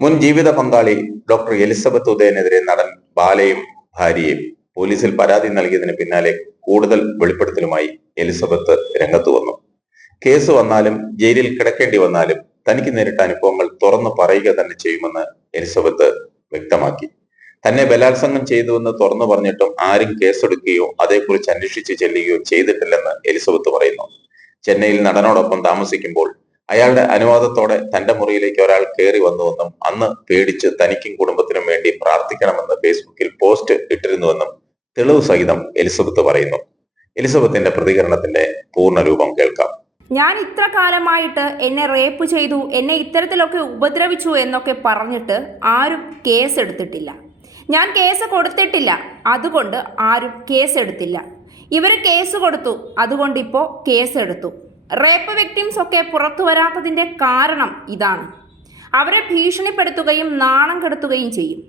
മുൻ ജീവിത പങ്കാളി ഡോക്ടർ എലിസബത്ത് ഉദയനെതിരെ നടൻ ബാലയും ഭാര്യയും പോലീസിൽ പരാതി നൽകിയതിന് പിന്നാലെ കൂടുതൽ വെളിപ്പെടുത്തലുമായി എലിസബത്ത് രംഗത്ത് വന്നു. കേസ് വന്നാലും ജയിലിൽ കിടക്കേണ്ടി വന്നാലും തനിക്ക് നേരിട്ട അനുഭവങ്ങൾ തുറന്നു പറയുക തന്നെ ചെയ്യുമെന്ന് എലിസബത്ത് വ്യക്തമാക്കി. തന്നെ ബലാത്സംഗം ചെയ്തുവെന്ന് തുറന്നു പറഞ്ഞിട്ടും ആരും കേസെടുക്കുകയോ അതേക്കുറിച്ച് അന്വേഷിച്ച് ചെല്ലുകയോ ചെയ്തിട്ടില്ലെന്ന് എലിസബത്ത് പറയുന്നു. ചെന്നൈയിൽ നടനോടൊപ്പം താമസിക്കുമ്പോൾ അയാളുടെ അനുവാദത്തോടെ തന്റെ മുറിയിലേക്ക് ഒരാൾ കയറി വന്നുവെന്നും അന്ന് പേടിച്ച് തനിക്കും കുടുംബത്തിനും വേണ്ടി പ്രാർത്ഥിക്കണമെന്ന് ഫേസ്ബുക്കിൽ പോസ്റ്റ് ഇട്ടിരുന്നുവെന്നും തെളിവ് സഹിതം എലിസബത്ത് പറയുന്നു. എലിസബത്തിന്റെ പ്രതികരണത്തിന്റെ പൂർണ രൂപം കേൾക്കാം. ഞാൻ ഇത്ര കാലമായിട്ട് എന്നെ റേപ്പ് ചെയ്തു എന്നെ ഇത്തരത്തിലൊക്കെ ഉപദ്രവിച്ചു എന്നൊക്കെ പറഞ്ഞിട്ട് ആരും കേസ് എടുത്തിട്ടില്ല. ഞാൻ കേസ് കൊടുത്തിട്ടില്ല അതുകൊണ്ട് ആരും കേസ് എടുത്തില്ല. ഇവർ കേസ് കൊടുത്തു അതുകൊണ്ട് ഇപ്പോൾ കേസ് എടുത്തു. റേപ്പ് വിക്ടിംസ് ഒക്കെ പുറത്തു വരാത്തതിന്റെ കാരണം ഇതാണ്. അവരെ ഭീഷണിപ്പെടുത്തുകയും നാണം കെടുത്തുകയും ചെയ്യും.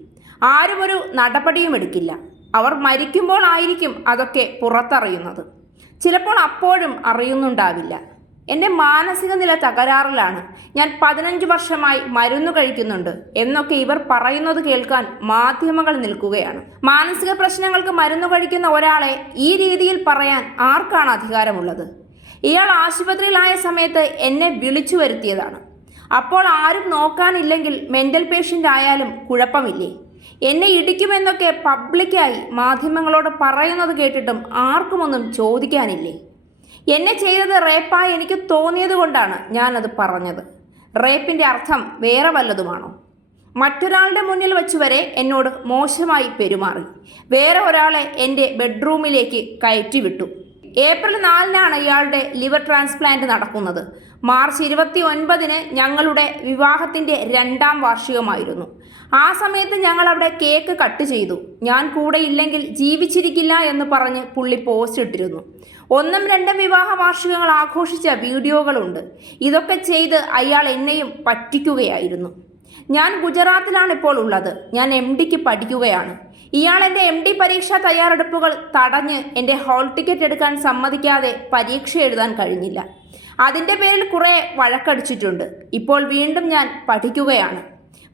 ആരും ഒരു നടപടിയും എടുക്കില്ല. അവർ മരിക്കുമ്പോൾ ആയിരിക്കും അതൊക്കെ പുറത്തറിയുന്നത്. ചിലപ്പോൾ അപ്പോഴും അറിയുന്നുണ്ടാവില്ല. എന്റെ മാനസിക നില തകരാറിലാണ്. ഞാൻ പതിനഞ്ച് വർഷമായി മരുന്ന് കഴിക്കുന്നുണ്ട് എന്നൊക്കെ ഇവർ പറയുന്നത് കേൾക്കാൻ മാധ്യമങ്ങൾ നിൽക്കുകയാണ്. മാനസിക പ്രശ്നങ്ങൾക്ക് മരുന്ന് കഴിക്കുന്ന ഒരാളെ ഈ രീതിയിൽ പറയാൻ ആർക്കാണ് അധികാരമുള്ളത്? ഇയാൾ ആശുപത്രിയിലായ സമയത്ത് എന്നെ വിളിച്ചു വരുത്തിയതാണ്. അപ്പോൾ ആരും നോക്കാനില്ലെങ്കിൽ മെന്റൽ പേഷ്യന്റ് ആയാലും കുഴപ്പമില്ലേ? എന്നെ ഇടിക്കുമെന്നൊക്കെ പബ്ലിക്കായി മാധ്യമങ്ങളോട് പറയുന്നത് കേട്ടിട്ടും ആർക്കുമൊന്നും ചോദിക്കാനില്ലേ? എന്നെ ചെയ്തത് റേപ്പായി എനിക്ക് തോന്നിയത് കൊണ്ടാണ് ഞാനത് പറഞ്ഞത്. റേപ്പിന്റെ അർത്ഥം വേറെ വല്ലതുമാണോ? മറ്റൊരാളുടെ മുന്നിൽ വെച്ച് വരെ എന്നോട് മോശമായി പെരുമാറി. വേറെ ഒരാളെ എന്റെ ബെഡ്റൂമിലേക്ക് കയറ്റി വിട്ടു ഏപ്രിൽ നാലിനാണ് ഇയാളുടെ ലിവർ ട്രാൻസ്പ്ലാന്റ് നടക്കുന്നത്. മാർച്ച് ഇരുപത്തി ഒൻപതിന് ഞങ്ങളുടെ വിവാഹത്തിന്റെ രണ്ടാം വാർഷികമായിരുന്നു. ആ സമയത്ത് ഞങ്ങൾ അവിടെ കേക്ക് കട്ട് ചെയ്തു. ഞാൻ കൂടെ ഇല്ലെങ്കിൽ ജീവിച്ചിരിക്കില്ല എന്ന് പറഞ്ഞ് പുള്ളി പോസ്റ്റ് ഇട്ടിരുന്നു. ഒന്നും രണ്ടും വിവാഹ വാർഷികങ്ങൾ ആഘോഷിച്ച വീഡിയോകളുണ്ട്. ഇതൊക്കെ ചെയ്ത് അയാൾ എന്നെയും പറ്റിക്കുകയായിരുന്നു. ഞാൻ ഗുജറാത്തിലാണ് ഇപ്പോൾ ഉള്ളത്. ഞാൻ എം ഡിക്ക് പഠിക്കുകയാണ്. ഇയാൾ എന്റെ എം ഡി പരീക്ഷാ തയ്യാറെടുപ്പുകൾ തടഞ്ഞ് എന്റെ ഹോൾ ടിക്കറ്റ് എടുക്കാൻ സമ്മതിക്കാതെ പരീക്ഷ എഴുതാൻ കഴിഞ്ഞില്ല. അതിന്റെ പേരിൽ കുറേ വഴക്കടിച്ചിട്ടുണ്ട്. ഇപ്പോൾ വീണ്ടും ഞാൻ പഠിക്കുകയാണ്.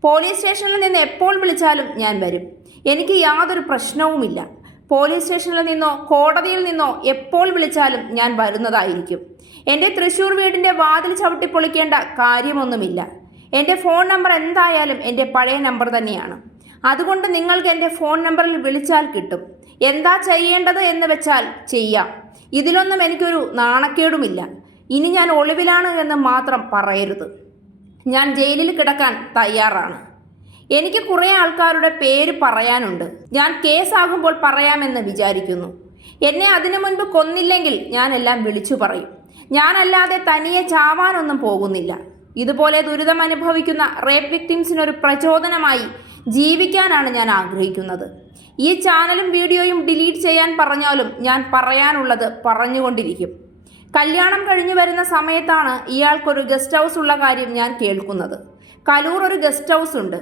പോലീസ് സ്റ്റേഷനിൽ നിന്ന് എപ്പോൾ വിളിച്ചാലും ഞാൻ വരും. എനിക്ക് യാതൊരു പ്രശ്നവുമില്ല. പോലീസ് സ്റ്റേഷനിൽ നിന്നോ കോടതിയിൽ നിന്നോ എപ്പോൾ വിളിച്ചാലും ഞാൻ വരുന്നതായിരിക്കും. എന്റെ തൃശ്ശൂർ വീടിന്റെ വാതിൽ ചവിട്ടിപ്പൊളിക്കേണ്ട കാര്യമൊന്നുമില്ല. എന്റെ ഫോൺ നമ്പർ എന്തായാലും എന്റെ പഴയ നമ്പർ തന്നെയാണ്. അതുകൊണ്ട് നിങ്ങൾക്ക് എന്റെ ഫോൺ നമ്പറിൽ വിളിച്ചാൽ കിട്ടും. എന്താ ചെയ്യേണ്ടത് എന്ന് വെച്ചാൽ ചെയ്യാം. ഇതിലൊന്നും എനിക്കൊരു നാണക്കേടുമില്ല. ഇനി ഞാൻ ഒളിവിലാണ് എന്ന് മാത്രം പറയരുത്. ഞാൻ ജയിലിൽ കിടക്കാൻ തയ്യാറാണ്. എനിക്ക് കുറേ ആൾക്കാരുടെ പേര് പറയാനുണ്ട്. ഞാൻ കേസാകുമ്പോൾ പറയാമെന്ന് വിചാരിക്കുന്നു. എന്നെ അതിനു മുൻപ് കൊന്നില്ലെങ്കിൽ ഞാനെല്ലാം വിളിച്ചു പറയും. ഞാനല്ലാതെ തനിയെ ചാവാനൊന്നും പോകുന്നില്ല. ഇതുപോലെ ദുരിതം അനുഭവിക്കുന്ന റേപ്പ് വിക്ടിംസിനൊരു പ്രചോദനമായി ജീവിക്കാനാണ് ഞാൻ ആഗ്രഹിക്കുന്നത്. ഈ ചാനലും വീഡിയോയും ഡിലീറ്റ് ചെയ്യാൻ പറഞ്ഞാലും ഞാൻ പറയാനുള്ളത് പറഞ്ഞുകൊണ്ടിരിക്കും. കല്യാണം കഴിഞ്ഞു വരുന്ന സമയത്താണ് ഇയാൾക്കൊരു ഗസ്റ്റ് ഹൗസ് ഉള്ള കാര്യം ഞാൻ കേൾക്കുന്നത്. കലൂർ ഒരു ഗസ്റ്റ് ഹൗസ് ഉണ്ട്.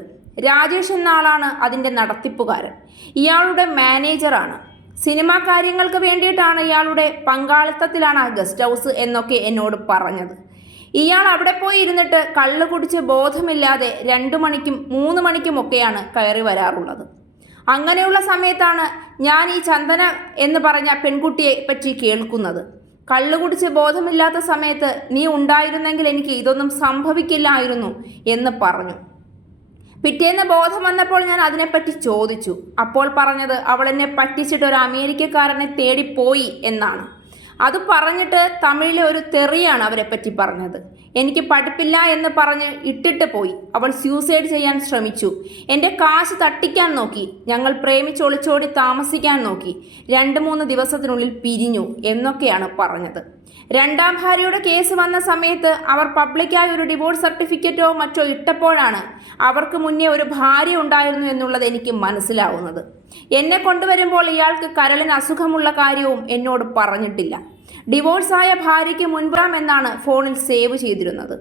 രാജേഷ് എന്ന ആളാണ് അതിന്റെ നടത്തിപ്പുകാരൻ. ഇയാളുടെ മാനേജറാണ്. സിനിമാ കാര്യങ്ങൾക്ക് വേണ്ടിയിട്ടാണ് ഇയാളുടെ പങ്കാളിത്തത്തിലാണ് ആ ഗസ്റ്റ് ഹൗസ് എന്നൊക്കെ എന്നോട് പറഞ്ഞത്. ഇയാൾ അവിടെ പോയി ഇരുന്നിട്ട് കള്ള് കുടിച്ച് ബോധമില്ലാതെ രണ്ടു മണിക്കും മൂന്ന് മണിക്കുമൊക്കെയാണ് കയറി വരാറുള്ളത്. അങ്ങനെയുള്ള സമയത്താണ് ഞാൻ ഈ ചന്ദന എന്ന് പറഞ്ഞ പെൺകുട്ടിയെ പറ്റി കേൾക്കുന്നത്. കള്ളു കുടിച്ച് ബോധമില്ലാത്ത സമയത്ത് നീ ഉണ്ടായിരുന്നെങ്കിൽ എനിക്ക് ഇതൊന്നും സംഭവിക്കില്ലായിരുന്നു എന്ന് പറഞ്ഞു. പിറ്റേന്ന് ബോധം വന്നപ്പോൾ ഞാൻ അതിനെപ്പറ്റി ചോദിച്ചു. അപ്പോൾ പറഞ്ഞത് അവൾ എന്നെ പറ്റിച്ചിട്ട് ഒരു അമേരിക്കക്കാരനെ തേടിപ്പോയി എന്നാണ്. അത് പറഞ്ഞിട്ട് തമിഴിലെ ഒരു തെറിയാണ് അവരെ പറ്റി പറഞ്ഞത്. എനിക്ക് പഠിപ്പില്ല എന്ന് പറഞ്ഞ് ഇട്ടിട്ട് പോയി. അവൾ സ്യൂസൈഡ് ചെയ്യാൻ ശ്രമിച്ചു. എന്റെ കാശ് തട്ടിക്കാൻ നോക്കി. ഞങ്ങൾ പ്രേമിച്ചൊളിച്ചോടി താമസിക്കാൻ നോക്കി. രണ്ട് മൂന്ന് ദിവസത്തിനുള്ളിൽ പിരിഞ്ഞു എന്നൊക്കെയാണ് പറഞ്ഞത്. രണ്ടാം ഭാര്യയുടെ കേസ് വന്ന സമയത്ത് അവർ പബ്ലിക്കായി ഒരു ഡിവോഴ്സ് സർട്ടിഫിക്കറ്റോ മറ്റോ ഇട്ടപ്പോഴാണ് അവർക്ക് മുന്നേ ഒരു ഭാര്യ ഉണ്ടായിരുന്നു എന്നുള്ളത് എനിക്ക് മനസ്സിലാവുന്നത്. എന്നെ കൊണ്ടുവരുമ്പോൾ ഇയാൾക്ക് കരളിന് അസുഖമുള്ള കാര്യവും എന്നോട് പറഞ്ഞിട്ടില്ല. ഡിവോഴ്സായ ഭാര്യയ്ക്ക് മുൻപുറാം എന്നാണ് ഫോണിൽ സേവ് ചെയ്തിരുന്നത്.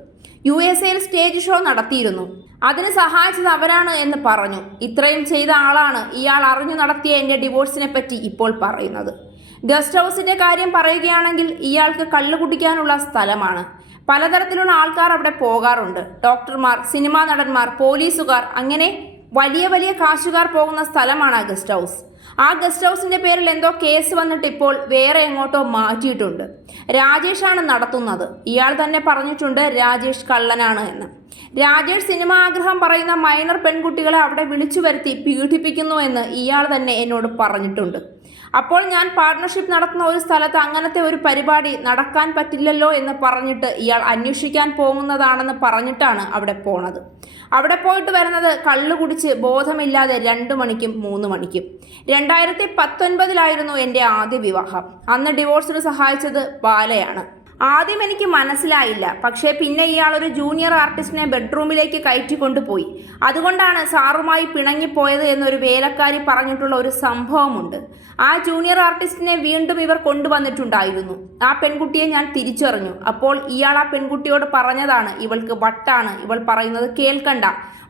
യു എസ് എയിൽ സ്റ്റേജ് ഷോ നടത്തിയിരുന്നു. അതിന് സഹായിച്ചത് അവരാണ് എന്ന് പറഞ്ഞു. ഇത്രയും ചെയ്ത ആളാണ് ഇയാൾ അറിഞ്ഞു നടത്തിയ എന്റെ ഡിവോഴ്സിനെ പറ്റി ഇപ്പോൾ പറയുന്നത്. ഗസ്റ്റ് ഹൗസിന്റെ കാര്യം പറയുകയാണെങ്കിൽ ഇയാൾക്ക് കള്ളു കുടിക്കാനുള്ള സ്ഥലമാണ്. പലതരത്തിലുള്ള ആൾക്കാർ അവിടെ പോകാറുണ്ട്. ഡോക്ടർമാർ സിനിമാ നടന്മാർ പോലീസുകാർ അങ്ങനെ വലിയ വലിയ കാശുകാർ പോകുന്ന സ്ഥലമാണ് ആ ഗസ്റ്റ് ഹൗസ്. ആ ഗസ്റ്റ് ഹൗസിന്റെ പേരിൽ എന്തോ കേസ് വന്നിട്ട് ഇപ്പോൾ വേറെ എങ്ങോട്ടോ മാറ്റിയിട്ടുണ്ട്. രാജേഷാണ് നടത്തുന്നത്. ഇയാൾ തന്നെ പറഞ്ഞിട്ടുണ്ട് രാജേഷ് കള്ളനാണ് എന്ന്. രാജേഷ് സിനിമ ആഗ്രഹം പറയുന്ന മൈനർ പെൺകുട്ടികളെ അവിടെ വിളിച്ചു വരുത്തി പീഡിപ്പിക്കുന്നു എന്ന് ഇയാൾ തന്നെ എന്നോട് പറഞ്ഞിട്ടുണ്ട്. അപ്പോൾ ഞാൻ പാർട്ണർഷിപ്പ് നടത്തുന്ന ഒരു സ്ഥലത്ത് അങ്ങനത്തെ ഒരു പരിപാടി നടക്കാൻ പറ്റില്ലല്ലോ എന്ന് പറഞ്ഞിട്ട് ഇയാൾ അന്വേഷിക്കാൻ പോകുന്നതാണെന്ന് പറഞ്ഞിട്ടാണ് അവിടെ പോണത്. അവിടെ പോയിട്ട് വരുന്നത് കള്ളു കുടിച്ച് ബോധമില്ലാതെ രണ്ട് മണിക്കും മൂന്ന് മണിക്കും. രണ്ടായിരത്തി പത്തൊൻപതിലായിരുന്നു എന്റെ ആദ്യ വിവാഹം. അന്ന് ഡിവോഴ്സിന് സഹായിച്ചത് ബാലയാണ്. ആദ്യം എനിക്ക് മനസ്സിലായില്ല. പക്ഷേ പിന്നെ ഇയാൾ ഒരു ജൂനിയർ ആർട്ടിസ്റ്റിനെ ബെഡ്റൂമിലേക്ക് കയറ്റി കൊണ്ടുപോയി. അതുകൊണ്ടാണ് സാറുമായി പിണങ്ങിപ്പോയത് എന്നൊരു വേലക്കാരി പറഞ്ഞിട്ടുള്ള ഒരു സംഭവമുണ്ട്. ആ ജൂനിയർ ആർട്ടിസ്റ്റിനെ വീണ്ടും ഇവർ കൊണ്ടുവന്നിട്ടുണ്ടായിരുന്നു. ആ പെൺകുട്ടിയെ ഞാൻ തിരിച്ചറിഞ്ഞു. അപ്പോൾ ഇയാൾ ആ പെൺകുട്ടിയോട് പറഞ്ഞതാണ് ഇവൾക്ക് വട്ടാണ്. ഇവൾ പറയുന്നത് കേൾക്കണ്ട.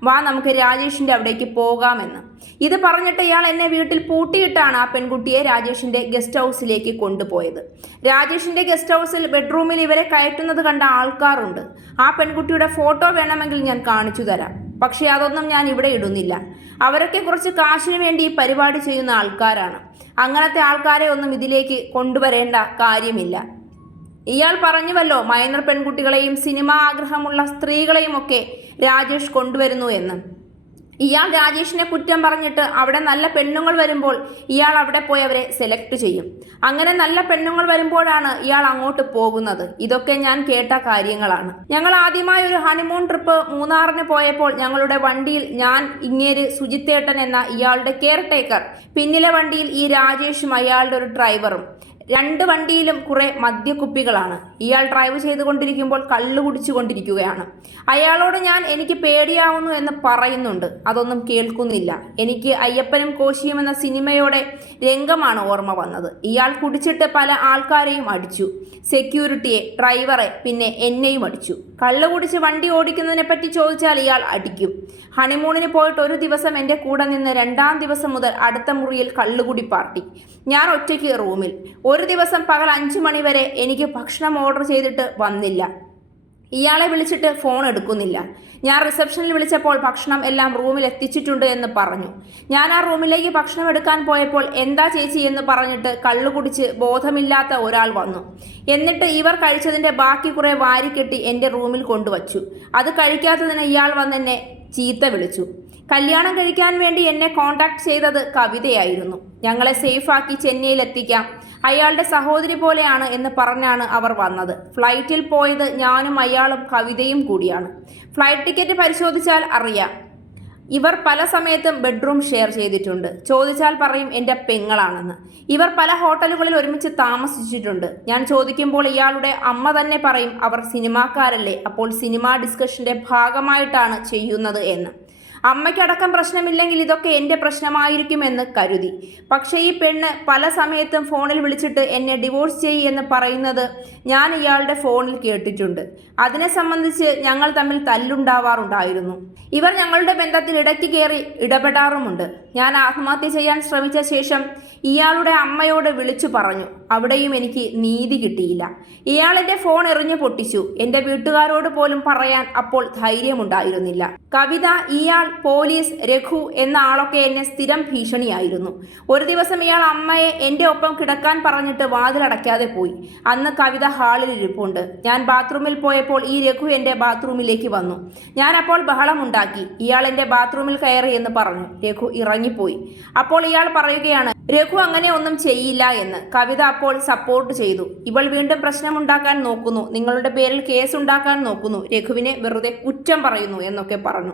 വാ നമുക്ക് രാജേഷിന്റെ അവിടേക്ക് പോകാമെന്ന്. ഇത് പറഞ്ഞിട്ട് ഇയാൾ എന്നെ വീട്ടിൽ പൂട്ടിയിട്ടാണ് ആ പെൺകുട്ടിയെ രാജേഷിന്റെ ഗസ്റ്റ് ഹൗസിലേക്ക് കൊണ്ടുപോയത്. രാജേഷിന്റെ ഗസ്റ്റ് ഹൗസിൽ ബെഡ്റൂമിൽ ഇവരെ കയറ്റുന്നത് കണ്ട ആൾക്കാരുണ്ട്. ആ പെൺകുട്ടിയുടെ ഫോട്ടോ വേണമെങ്കിൽ ഞാൻ കാണിച്ചു തരാം. പക്ഷേ അതൊന്നും ഞാൻ ഇവിടെ ഇടുന്നില്ല. അവരൊക്കെ കുറച്ച് കാശിനു വേണ്ടി ഈ പരിപാടി ചെയ്യുന്ന ആൾക്കാരാണ്. അങ്ങനത്തെ ആൾക്കാരെ ഒന്നും ഇതിലേക്ക് കൊണ്ടുവരേണ്ട കാര്യമില്ല. ഇയാൾ പറഞ്ഞുവല്ലോ മൈനർ പെൺകുട്ടികളെയും സിനിമാ ആഗ്രഹമുള്ള സ്ത്രീകളെയും ഒക്കെ രാജേഷ് കൊണ്ടുവരുന്നു എന്ന്. ഇയാൾ രാജേഷിനെ കുറ്റം പറഞ്ഞിട്ട് അവിടെ നല്ല പെണ്ണുങ്ങൾ വരുമ്പോൾ ഇയാൾ അവിടെ പോയി അവരെ സെലക്ട് ചെയ്യും. അങ്ങനെ നല്ല പെണ്ണുങ്ങൾ വരുമ്പോഴാണ് ഇയാൾ അങ്ങോട്ട് പോകുന്നത്. ഇതൊക്കെ ഞാൻ കേട്ട കാര്യങ്ങളാണ്. ഞങ്ങൾ ആദ്യമായി ഒരു ഹണിമൂൺ ട്രിപ്പ് മൂന്നാറിന് പോയപ്പോൾ ഞങ്ങളുടെ വണ്ടിയിൽ ഞാൻ ഇങ്ങേര് സുജിത്തേട്ടൻ എന്ന ഇയാളുടെ കെയർ ടേക്കർ പിന്നിലെ വണ്ടിയിൽ ഈ രാജേഷും അയാളുടെ ഒരു ഡ്രൈവറും രണ്ട് വണ്ടിയിലും കുറെ മദ്യക്കുപ്പികളാണ്. ഇയാൾ ഡ്രൈവ് ചെയ്തുകൊണ്ടിരിക്കുമ്പോൾ കള്ള് കുടിച്ചുകൊണ്ടിരിക്കുകയാണ്. അയാളോട് ഞാൻ എനിക്ക് പേടിയാവുന്നു എന്ന് പറയുന്നുണ്ട്. അതൊന്നും കേൾക്കുന്നില്ല. എനിക്ക് അയ്യപ്പനും കോശിയും എന്ന സിനിമയോടെ രംഗമാണ് ഓർമ്മ വന്നത്. ഇയാൾ കുടിച്ചിട്ട് പല ആൾക്കാരെയും അടിച്ചു. സെക്യൂരിറ്റിയെ ഡ്രൈവറെ പിന്നെ എന്നെയും അടിച്ചു. കള്ളു കുടിച്ച് വണ്ടി ഓടിക്കുന്നതിനെ പറ്റി ചോദിച്ചാൽ ഇയാൾ അടിക്കും. ഹണിമൂണിന് പോയിട്ട് ഒരു ദിവസം എന്റെ കൂടെ നിന്ന് രണ്ടാം ദിവസം മുതൽ അടുത്ത മുറിയിൽ കള്ളുകുടി പാർട്ടി. ഞാൻ ഒറ്റയ്ക്ക് റൂമിൽ. ഒരു ദിവസം പകൽ അഞ്ചു മണിവരെ എനിക്ക് ഭക്ഷണം ഓർഡർ ചെയ്തിട്ട് വന്നില്ല. ഇയാളെ വിളിച്ചിട്ട് ഫോൺ എടുക്കുന്നില്ല. ഞാൻ റിസപ്ഷനിൽ വിളിച്ചപ്പോൾ ഭക്ഷണം എല്ലാം റൂമിൽ എത്തിച്ചിട്ടുണ്ട് എന്ന് പറഞ്ഞു. ഞാൻ ആ റൂമിലേക്ക് ഭക്ഷണം എടുക്കാൻ പോയപ്പോൾ എന്താ ചേച്ചി എന്ന് പറഞ്ഞിട്ട് കള്ളു കുടിച്ച് ബോധമില്ലാത്ത ഒരാൾ വന്നു. എന്നിട്ട് ഇവർ കഴിച്ചതിന്റെ ബാക്കി കുറെ വാരിക്കെട്ടി എന്റെ റൂമിൽ കൊണ്ടുവച്ചു. അത് കഴിക്കാത്തതിന് ഇയാൾ വന്നെന്നെ ചീത്ത വിളിച്ചു. കല്യാണം കഴിക്കാൻ വേണ്ടി എന്നെ കോണ്ടാക്ട് ചെയ്തത് കവിതയായിരുന്നു. ഞങ്ങളെ സേഫാക്കി ചെന്നൈയിൽ എത്തിക്കാം അയാളുടെ സഹോദരി പോലെയാണ് എന്ന് പറഞ്ഞാണ് അവർ വന്നത്. ഫ്ലൈറ്റിൽ പോയത് ഞാനും അയാളും കവിതയും കൂടിയാണ്. ഫ്ലൈറ്റ് ടിക്കറ്റ് പരിശോധിച്ചാൽ അറിയാം. ഇവർ പല സമയത്തും ബെഡ്റൂം ഷെയർ ചെയ്തിട്ടുണ്ട്. ചോദിച്ചാൽ പറയും എന്റെ പെങ്ങളാണെന്ന്. ഇവർ പല ഹോട്ടലുകളിൽ ഒരുമിച്ച് താമസിച്ചിട്ടുണ്ട്. ഞാൻ ചോദിക്കുമ്പോൾ ഇയാളുടെ അമ്മ തന്നെ പറയും അവർ സിനിമാക്കാരല്ലേ അപ്പോൾ സിനിമാ ഡിസ്കഷന്റെ ഭാഗമായിട്ടാണ് ചെയ്യുന്നത് എന്ന്. അമ്മയ്ക്കടക്കം പ്രശ്നമില്ലെങ്കിൽ ഇതൊക്കെ എന്റെ പ്രശ്നമായിരിക്കുമെന്ന് കരുതി. പക്ഷേ ഈ പെണ്ണ് പല സമയത്തും ഫോണിൽ വിളിച്ചിട്ട് എന്നെ ഡിവോഴ്സ് ചെയ്യ് എന്ന് പറയുന്നത് ഞാൻ ഇയാളുടെ ഫോണിൽ കേട്ടിട്ടുണ്ട്. അതിനെ സംബന്ധിച്ച് ഞങ്ങൾ തമ്മിൽ തല്ലുണ്ടാവാറുണ്ടായിരുന്നു. ഇവർ ഞങ്ങളുടെ ബന്ധത്തിൽ ഇടയ്ക്ക് കയറി ഇടപെടാറുമുണ്ട്. ഞാൻ ആത്മഹത്യ ചെയ്യാൻ ശ്രമിച്ച ശേഷം ഇയാളുടെ അമ്മയോട് വിളിച്ചു പറഞ്ഞു. അവിടെയും എനിക്ക് നീതി കിട്ടിയില്ല. ഇയാളെന്റെ ഫോൺ എറിഞ്ഞു പൊട്ടിച്ചു. എന്റെ വീട്ടുകാരോട് പോലും പറയാൻ അപ്പോൾ ധൈര്യമുണ്ടായിരുന്നില്ല. കവിത ഇയാൾ പോലീസ് രഘു എന്ന ആളൊക്കെ എന്നെ സ്ഥിരം ഭീഷണിയായിരുന്നു. ഒരു ദിവസം ഇയാൾ അമ്മയെ എന്റെ ഒപ്പം കിടക്കാൻ പറഞ്ഞിട്ട് വാതിലടയ്ക്കാതെ പോയി. അന്ന് കവിത ഹാളിൽ ഇരിപ്പുണ്ട്. ഞാൻ ബാത്റൂമിൽ പോയപ്പോൾ ഈ രഘു എന്റെ ബാത്റൂമിലേക്ക് വന്നു. ഞാൻ അപ്പോൾ ബഹളമുണ്ടാക്കി ഇയാൾ എന്റെ ബാത്റൂമിൽ കയറി എന്ന് പറഞ്ഞു. രഘു ഇറങ്ങിപ്പോയി. അപ്പോൾ ഇയാൾ പറയുകയാണ് രഘു അങ്ങനെ ഒന്നും ചെയ്യില്ല എന്ന്. കവിത അപ്പോൾ സപ്പോർട്ട് ചെയ്തു. ഇവൾ വീണ്ടും പ്രശ്നമുണ്ടാക്കാൻ നോക്കുന്നു. നിങ്ങളുടെ പേരിൽ കേസ് ഉണ്ടാക്കാൻ നോക്കുന്നു. രഘുവിനെ വെറുതെ കുറ്റം പറയുന്നു എന്നൊക്കെ പറഞ്ഞു.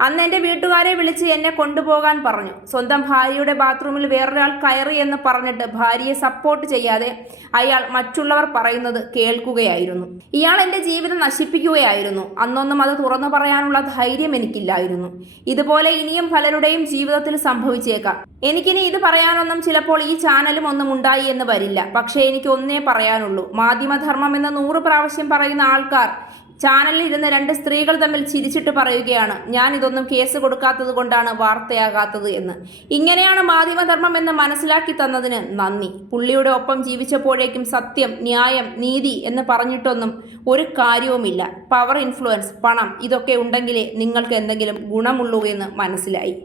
അന്ന് എന്റെ വീട്ടുകാരെ വിളിച്ച് എന്നെ കൊണ്ടുപോകാൻ പറഞ്ഞു. സ്വന്തം ഭാര്യയുടെ ബാത്റൂമിൽ വേറൊരാൾ കയറി എന്ന് പറഞ്ഞിട്ട് ഭാര്യയെ സപ്പോർട്ട് ചെയ്യാതെ അയാൾ മറ്റുള്ളവർ പറയുന്നത് കേൾക്കുകയായിരുന്നു. ഇയാൾ എന്റെ ജീവിതം നശിപ്പിക്കുകയായിരുന്നു. അന്നൊന്നും അത് തുറന്നു പറയാനുള്ള ധൈര്യം എനിക്കില്ലായിരുന്നു. ഇതുപോലെ ഇനിയും പലരുടെയും ജീവിതത്തിൽ സംഭവിച്ചേക്കാം. എനിക്കിനി ഇത് പറയാനൊന്നും ചിലപ്പോൾ ഈ ചാനലും ഒന്നും ഉണ്ടായി എന്ന് വരില്ല. പക്ഷേ എനിക്ക് ഒന്നേ പറയാനുള്ളൂ. മാധ്യമധർമ്മം എന്ന് നൂറ് പ്രാവശ്യം പറയുന്ന ആൾക്കാർ ചാനലിൽ ഇരുന്ന രണ്ട് സ്ത്രീകൾ തമ്മിൽ ചിരിച്ചിട്ട് പറയുകയാണ് ഞാൻ ഇതൊന്നും കേസ് കൊടുക്കാത്തത് കൊണ്ടാണ് വാർത്തയാകാത്തത് എന്ന്. ഇങ്ങനെയാണ് മാധ്യമധർമ്മം എന്ന് മനസ്സിലാക്കി തന്നതിന് നന്ദി. പുള്ളിയുടെ ഒപ്പം ജീവിച്ചപ്പോഴേക്കും സത്യം ന്യായം നീതി എന്ന് പറഞ്ഞിട്ടൊന്നും ഒരു കാര്യവുമില്ല. പവർ ഇൻഫ്ലുവൻസ് പണം ഇതൊക്കെ ഉണ്ടെങ്കിലേ നിങ്ങൾക്ക് എന്തെങ്കിലും ഗുണമുള്ളൂ എന്ന് മനസ്സിലായി.